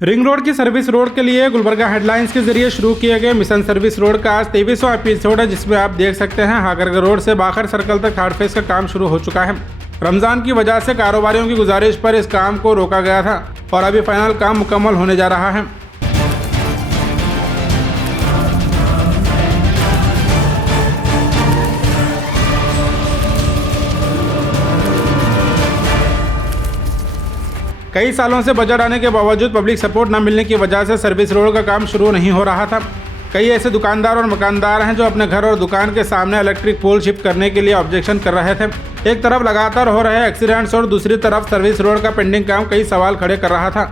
Ring road की service road के लिए गुलबर्गा हेडलाइंस के जरिए शुरू किए गए मिशन सर्विस रोड का आज 23वां एपिसोड है, जिसमें आप देख सकते हैं हागरगर रोड से बाखर सर्कल तक थर्ड फेज का काम शुरू हो चुका है। रमजान की वजह से कारोबारियों की गुजारिश पर इस काम को रोका गया था और अभी फाइनल काम मुकम्मल होने जा रहा है। कई सालों से बजट आने के बावजूद पब्लिक सपोर्ट न मिलने की वजह से सर्विस रोड का काम शुरू नहीं हो रहा था। कई ऐसे दुकानदार और मकानदार हैं जो अपने घर और दुकान के सामने इलेक्ट्रिक पोल शिफ्ट करने के लिए ऑब्जेक्शन कर रहे थे। एक तरफ लगातार हो रहे एक्सीडेंट्स और दूसरी तरफ सर्विस रोड का पेंडिंग काम कई सवाल खड़े कर रहा था।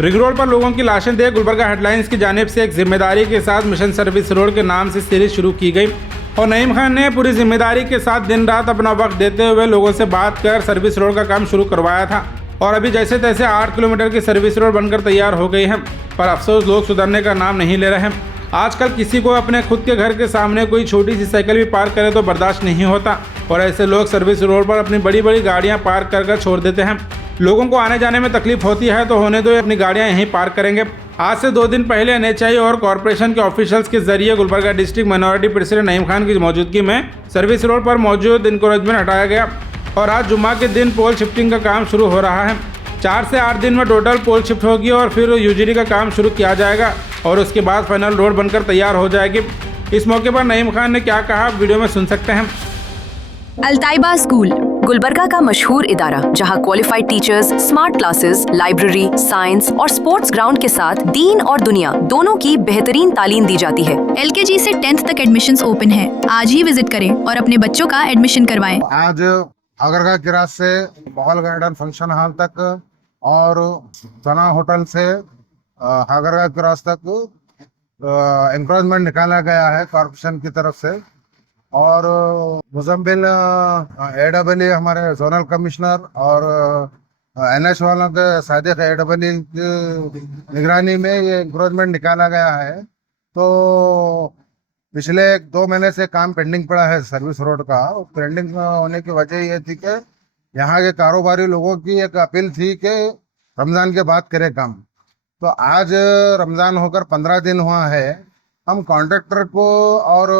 रिंग रोड पर लोगों की लाशें देख गुलबर्गा हेडलाइंस की जानिब से एक जिम्मेदारी के साथ मिशन सर्विस रोड के नाम से सीरीज शुरू की गई और नईम खान ने पूरी जिम्मेदारी के साथ दिन रात अपना वक्त देते हुए लोगों से बात कर सर्विस रोड का काम शुरू करवाया था और अभी जैसे तैसे 8 किलोमीटर की सर्विस रोड बनकर तैयार हो गई है। पर अफसोस लोग सुधरने का नाम नहीं ले रहे हैं। आजकल किसी को अपने खुद के घर के सामने कोई छोटी सी साइकिल भी पार्क करे तो बर्दाश्त नहीं होता और ऐसे लोग सर्विस रोड पर अपनी बड़ी बड़ी गाड़ियां पार्क कर छोड़ देते हैं। लोगों को आने जाने में तकलीफ होती है तो होने दो, अपनी गाड़ियां यहीं पार्क करेंगे। आज से 2 दिन पहले NHI और कॉरपोरेशन के ऑफिशियल्स के जरिए Gulbarga district minority president Naeem Khan की मौजूदगी में सर्विस रोड पर मौजूद इंक्रोचमेंट हटाया गया और आज जुम्मा के दिन पोल शिफ्टिंग का काम शुरू हो रहा है। 4 से 8 दिन में टोटल पोल शिफ्ट होगी और फिर यूजीडी का काम शुरू किया जाएगा और उसके बाद फाइनल रोड बनकर तैयार हो जाएगी। इस मौके पर नईम खान ने क्या कहा वीडियो में सुन सकते हैं। अल्ताइबा स्कूल गुलबर्गा का मशहूर इदारा, जहां qualified teachers, smart classes, library, science और स्पोर्ट्स ग्राउंड के साथ दीन और दुनिया दोनों की बेहतरीन तालीम दी जाती है। LKG से 10th तक एडमिशन्स ओपन है। आज ही विजिट करें और अपने बच्चों का एडमिशन करवाएं। आज हागरगा किरास से बॉल गार्डन फंक्शन हॉल तक और सना होटल से हागरगा क्रॉस तक एनक्रोचमेंट निकाला गया है कॉर्पोरेशन की तरफ से और मुजम्बिल AWE हमारे जोनल कमिश्नर और NH वालों के सादिक AWE की निगरानी में ये एनक्रोचमेंट निकाला गया है। तो पिछले 2 महीने से काम पेंडिंग पड़ा है सर्विस रोड का। पेंडिंग होने की वजह ये थी कि यहाँ के कारोबारी लोगों की एक अपील थी कि रमज़ान के बाद करें काम। तो आज रमज़ान होकर 15 दिन हुआ है। हम कॉन्ट्रैक्टर को और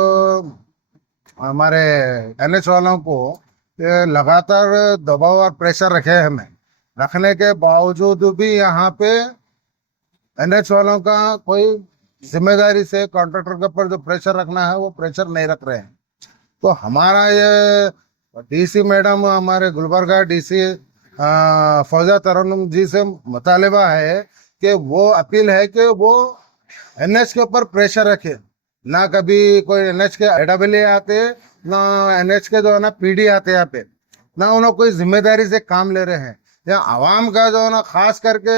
हमारे NH वालों को लगातार दबाव और प्रेशर रखे हैं। हमें रखने के बावजूद भी यहाँ पे NH वालों का कोई जिम्मेदारी से कॉन्ट्रैक्टर के ऊपर जो प्रेशर रखना है वो प्रेशर नहीं रख रहे हैं। तो हमारा ये DC मैडम, हमारे गुलबर्गा DC फौजा तरन्नुम जी से मुतालिबा है कि वो अपील है कि वो NH के ऊपर प्रेशर रखे। ना कभी कोई NH के AWE आते, ना NH के जो है ना PD आते यहाँ पे, ना उन्होंने कोई जिम्मेदारी से काम ले रहे हैं। यहाँ आवाम का जो है ना खास करके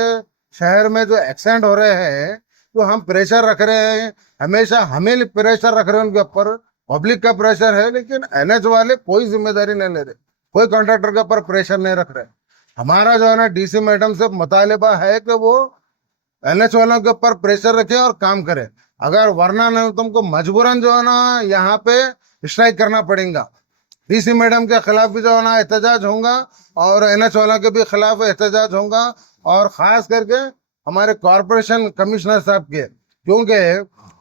शहर में जो एक्सीडेंट हो रहे हैं तो हम प्रेशर रख रहे हैं। हमेशा हमें प्रेशर रख रहे हैं उनके ऊपर, पब्लिक का प्रेशर है, लेकिन NH वाले कोई जिम्मेदारी नहीं ले रहे, कोई कॉन्ट्रैक्टर के ऊपर प्रेशर नहीं रख रहे। हमारा जो है ना DC मैडम से मुतालिबा है कि वो NH वालों के ऊपर प्रेशर रखे और काम करे। अगर वरना नहीं तुमको मजबूरन जो है ना यहाँ पे स्ट्राइक करना पड़ेगा। DC मैडम के खिलाफ भी जो है ना एहतजाज होगा और NH वालों के भी खिलाफ एहतजाज होगा और खास करके हमारे कॉरपोरेशन कमिश्नर साहब के, क्योंकि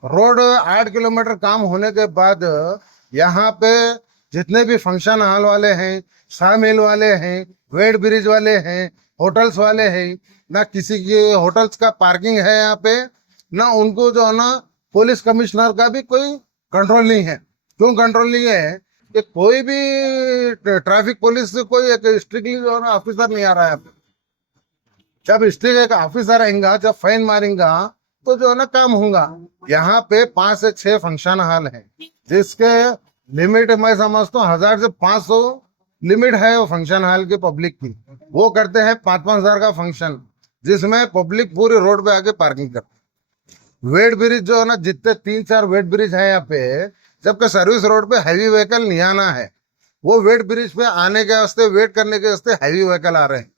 रोड 8 किलोमीटर काम होने के बाद यहाँ पे जितने भी फंक्शन हॉल वाले हैं, शामिल वाले हैं, वेट ब्रिज वाले हैं, होटल्स वाले हैं, ना किसी के होटल्स का पार्किंग है यहाँ पे, ना उनको जो है ना पुलिस कमिश्नर का भी कोई कंट्रोल नहीं है। क्यों कंट्रोल नहीं है कि कोई भी ट्रैफिक पुलिस से कोई एक स्ट्रिक्टली जो है ना ऑफिसर नहीं आ रहा है। जब स्ट्रिक्ट एक ऑफिसर आएगा, जब फाइन मारेगा तो जो है ना काम होगा। यहाँ पे 5 से 6 फंक्शन हॉल है जिसके लिमिट मैं समझता हूँ 1000 से 500 लिमिट है वो फंक्शन हॉल की पब्लिक की। वो करते हैं 5-5 हजार का फंक्शन, जिसमें पब्लिक पूरे रोड पे आके पार्किंग करते हैं। वेट ब्रिज जो है ना, जितने 3-4 वेट ब्रिज है यहाँ पे, जबकि सर्विस रोड पे हैवी व्हीकल नहीं आना है, वो वेट ब्रिज पे आने के वास्ते, वेट करने के वास्ते हैवी व्हीकल आ रहे हैं।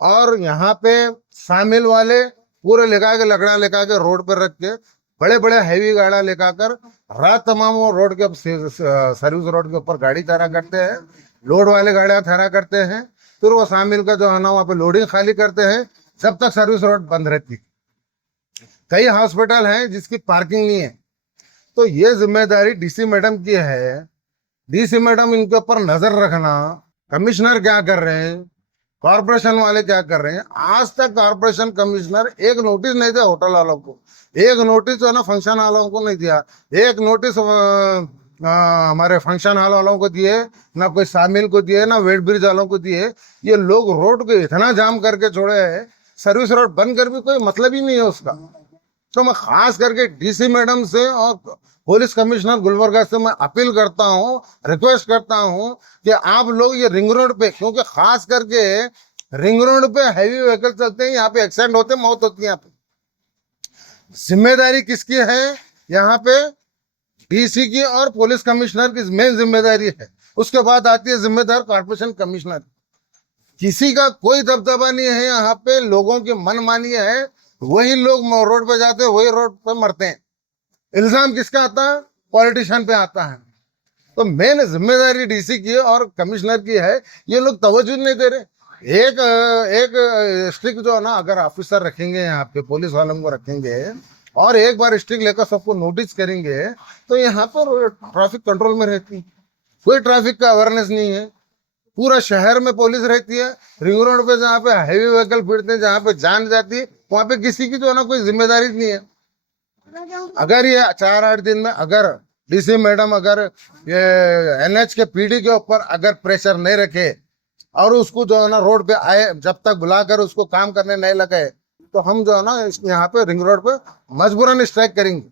और यहाँ पे शामिल वाले पूरे लेकर के लकड़ा लेकर के रोड पर रख के बड़े बड़े हैवी गाड़ा लेकर रात तमाम वो रोड के सर्विस रोड के ऊपर गाड़ी ठहरा करते हैं, लोड वाले गाड़ियां ठहरा करते हैं। फिर वो शामिल का जो है ना वहाँ पे लोडिंग खाली करते हैं, जब तक सर्विस रोड बंद रहती। कई हॉस्पिटल हैं जिसकी पार्किंग नहीं है, तो ये जिम्मेदारी डीसी मैडम की है। डीसी मैडम इनके ऊपर नजर रखना। कमिश्नर क्या कर रहे हैं, कॉर्पोरेशन वाले क्या कर रहे हैं? आज तक कॉर्पोरेशन कमिश्नर एक नोटिस नहीं दिया होटल वालों को, एक नोटिस जो है ना फंक्शन वालों को नहीं दिया, एक नोटिस हमारे फंक्शन हॉल वालों को दिए, ना कोई शामिल को दिए, ना वेट ब्रिज वालों को दिए। ये लोग रोड को इतना जाम करके छोड़े है, सर्विस रोड बंद कर भी कोई मतलब ही नहीं है उसका। तो मैं खास करके डीसी मैडम से और पुलिस कमिश्नर गुलबर्गा से मैं अपील करता हूँ, रिक्वेस्ट करता हूँ कि आप लोग ये रिंग रोड पे, क्योंकि खास करके रिंग रोड पे हैवी व्हीकल चलते हैं, यहाँ पे एक्सीडेंट होते हैं, मौत होती है। यहाँ पे जिम्मेदारी किसकी है? यहाँ पे डीसी की और पुलिस कमिश्नर की मेन जिम्मेदारी है। उसके बाद आती है जिम्मेदार कॉर्पोरेशन कमिश्नर। किसी का कोई दबदबा नहीं है यहाँ पे, लोगों की मनमानी है, वही लोग रोड पे जाते हैं, वही रोड पे मरते हैं। इल्जाम किसका आता है? पॉलिटिशियन पे आता है। तो मेन जिम्मेदारी डीसी की और कमिश्नर की है, ये लोग तवज्जो नहीं दे रहे। एक स्ट्रिक्ट जो है ना, अगर ऑफिसर रखेंगे यहाँ पे, पुलिस वालों को रखेंगे और एक बार स्ट्रिक्ट लेकर सबको नोटिस करेंगे, तो यहाँ पर ट्रैफिक कंट्रोल में रहती। कोई ट्रैफिक का अवेयरनेस नहीं है। पूरा शहर में पुलिस रहती है, रिंग रोड पे जहाँ पे हैवी व्हीकल फिरते हैं, जहाँ पे जान जाती है, वहां पे किसी की जो है ना कोई जिम्मेदारी नहीं है। अगर ये 4-8 दिन में अगर डीसी मैडम अगर ये एनएच के पीडी के ऊपर अगर प्रेशर नहीं रखे और उसको जो है ना रोड पे आए, जब तक बुलाकर उसको काम करने नहीं लगे, तो हम जो है ना यहाँ पे रिंग रोड पे मजबूरन स्ट्राइक करेंगे।